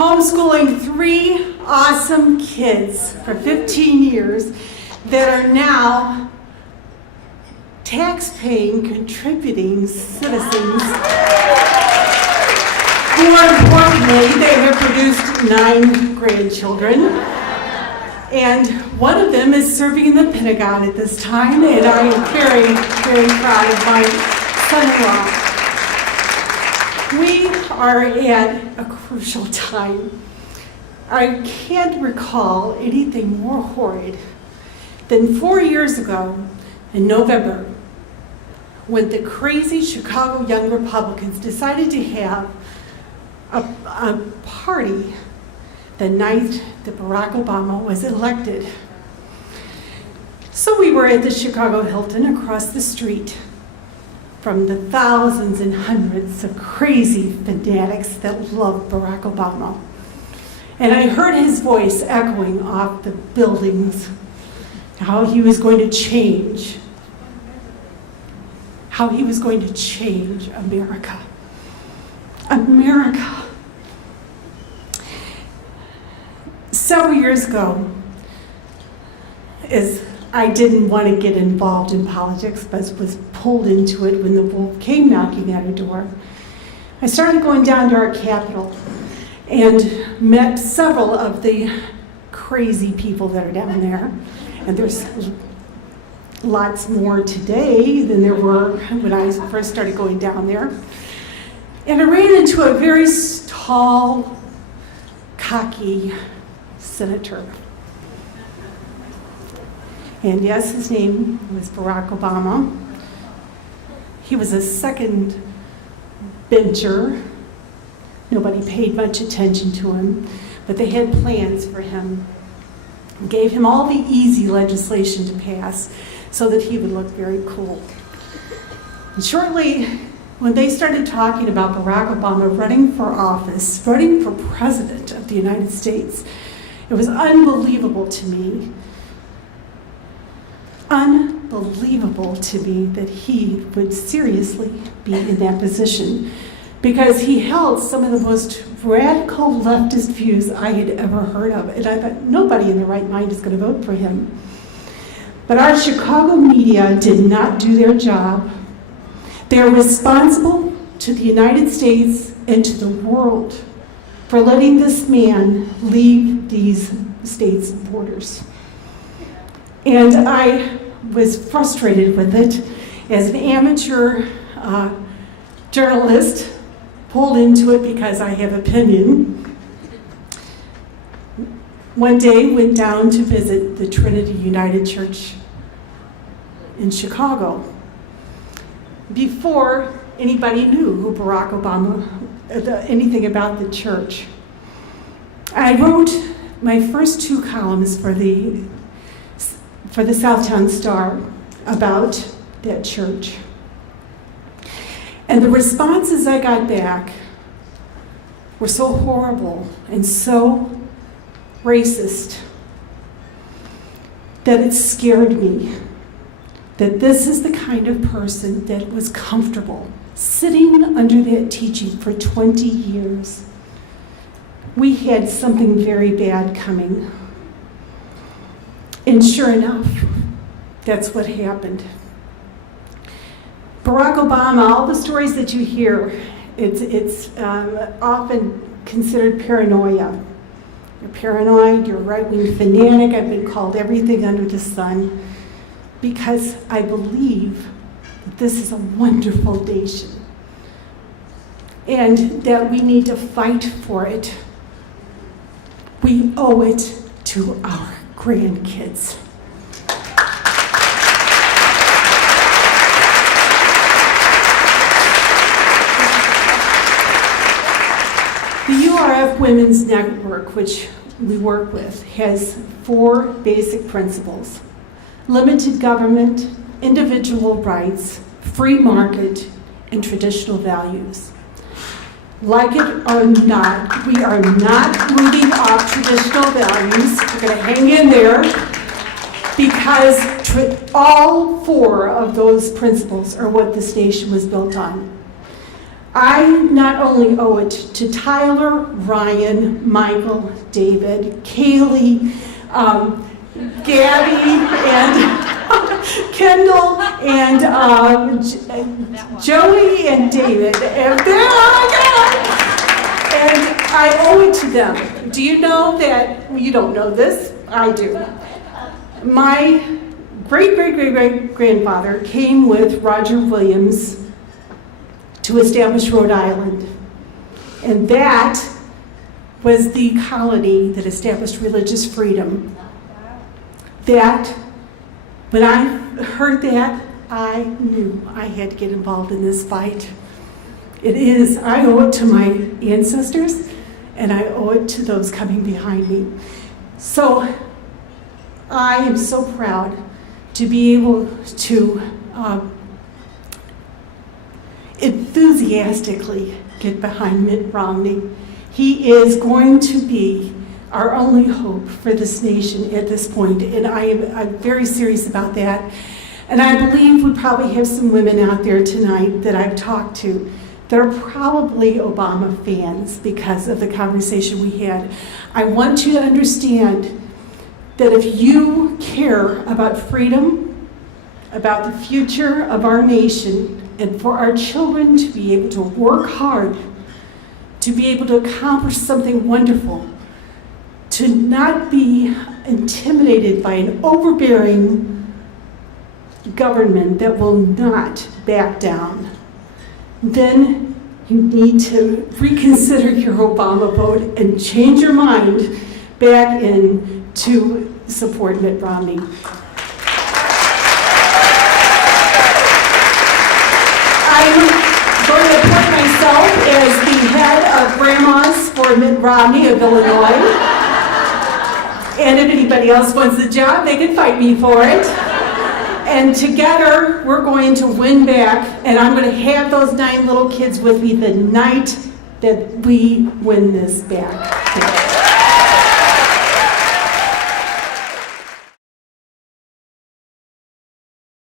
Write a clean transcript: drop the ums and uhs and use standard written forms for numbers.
homeschooling 3 awesome kids for 15 years that are now tax-paying, contributing citizens. More importantly, they have produced 9 grandchildren, and one of them is serving in the Pentagon at this time, and I am very, very proud of my son-in-law. We are at a crucial time. I can't recall anything more horrid than 4 years ago in November, when the crazy Chicago Young Republicans decided to have a party the night that Barack Obama was elected. So we were at the Chicago Hilton across the street from the thousands and hundreds of crazy fanatics that love Barack Obama. And I heard his voice echoing off the buildings, how he was going to change, America. America. Several years ago, as I didn't want to get involved in politics, but was pulled into it when the wolf came knocking at our door, I started going down to our Capitol and met several of the crazy people that are down there. And there's lots more today than there were when I first started going down there. And I ran into a very tall, cocky senator. And yes, his name was Barack Obama. He was a second bencher. Nobody paid much attention to him, but they had plans for him. Gave him all the easy legislation to pass so that he would look very cool. And shortly, when they started talking about Barack Obama running for office, running for president of the United States, it was unbelievable to me that he would seriously be in that position, because he held some of the most radical leftist views I had ever heard of. And I thought, nobody in their right mind is going to vote for him. But our Chicago media did not do their job. They're responsible to the United States and to the world for letting this man leave these states' borders. And I was frustrated with it as an amateur journalist, pulled into it because I have opinion. One day went down to visit the Trinity United Church in Chicago. Before anybody knew who Barack Obama, anything about the church, I wrote my first 2 columns for the Southtown Star about that church. And the responses I got back were so horrible and so racist that it scared me that this is the kind of person that was comfortable sitting under that teaching for 20 years. We had something very bad coming. And sure enough, that's what happened. Barack Obama, all the stories that you hear, it's often considered paranoia. You're paranoid, you're a right-wing fanatic. I've been called everything under the sun because I believe that this is a wonderful nation and that we need to fight for it. We owe it to our grandkids. The URF Women's Network, which we work with, has 4 basic principles: limited government, individual rights, free market, and traditional values. Like it or not, we are not moving off traditional values. We're going to hang in there because all 4 of those principles are what this nation was built on. I not only owe it to Tyler, Ryan, Michael, David, Kaylee, Gabby, and Kendall, and Joey, and David. And I owe it to them. Do you know that, you don't know this, I do. My great-great-great-great-grandfather came with Roger Williams to establish Rhode Island. And that was the colony that established religious freedom. That, when I heard that, I knew I had to get involved in this fight. I owe it to my ancestors, and I owe it to those coming behind me. So I am so proud to be able to enthusiastically get behind Mitt Romney. He is going to be our only hope for this nation at this point, and I'm very serious about that. And I believe we probably have some women out there tonight that I've talked to that are probably Obama fans because of the conversation we had. I want you to understand that if you care about freedom, about the future of our nation, and for our children to be able to work hard, to be able to accomplish something wonderful, to not be intimidated by an overbearing government that will not back down, then you need to reconsider your Obama vote and change your mind back in to support Mitt Romney. I'm going to appoint myself as the head of Grandmas for Mitt Romney of Illinois. And if anybody else wants the job, they can fight me for it. And together, we're going to win back, and I'm going to have those 9 little kids with me the night that we win this back.